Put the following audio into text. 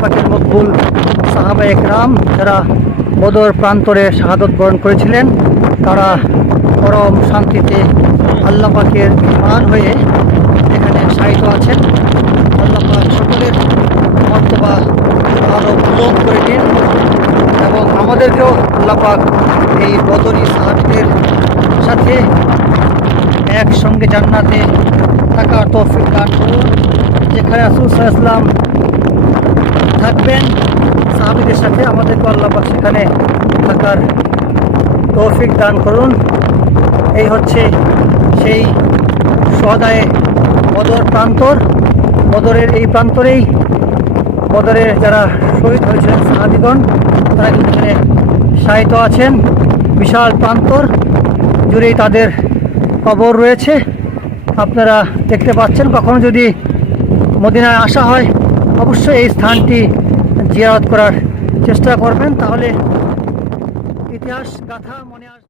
পাকের মকবুল সাহাবা একরাম যারা বদর প্রান্তরে শাহাদত বরণ করেছিলেন, তারা পরম শান্তিতে আল্লাহ পাকের মান হয়ে এখানে শায়িত আছেন। আল্লাহ পাক সকলের মর্তবা আরও বুলন্দ করে দিন এবং আমাদেরকেও আল্লাহ পাক এই বদরি সাহাবিদের সাথে একসঙ্গে জান্নাতে থাকার তৌফিক দান করুন। যেখানে রাসূল ওয়াসাল্লাম থাকবেন। সাহাবিদের সাথে আমাদেরকে আল্লাপাক সেখানে থাকার তৌফিক দান করুন। এই হচ্ছে সেই সদায় বদর প্রান্তর। বদরের এই প্রান্তরেই বদরের যারা শহীদ হয়েছিলেন সাহাবিগণ, তারা কিন্তু এখানে শায়িত আছেন। বিশাল প্রান্তর জুড়েই তাদের কবর রয়েছে। আপনারা দেখতে পাচ্ছেন, কখনো যদি মদিনায় আসা হয়, অবশ্যই এই স্থানটি জিয়ারত করার চেষ্টা করবেন তাহলে ইতিহাস গাথা মনে আস